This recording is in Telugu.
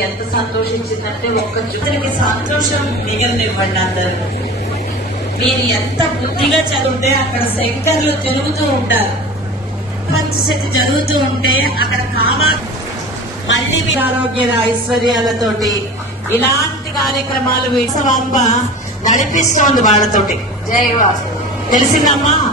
ఎంత సంతోషించిందంటే ఒక్క చుట్టకి సంతోషం మిగలనివ్వండి అందరు. మీరు ఎంత బుద్ధిగా చదివితే అక్కడ శంకర్లు తిరుగుతూ ఉంటారు. పంచశక్తి జరుగుతూ ఉంటే అక్కడ కామా మళ్ళీ మీ ఆరోగ్య ఐశ్వర్యాలతోటి ఇలాంటి కార్యక్రమాలు విశ్వాంబ నడిపిస్తోంది వాళ్ళతోటి. తెలిసిందమ్మా?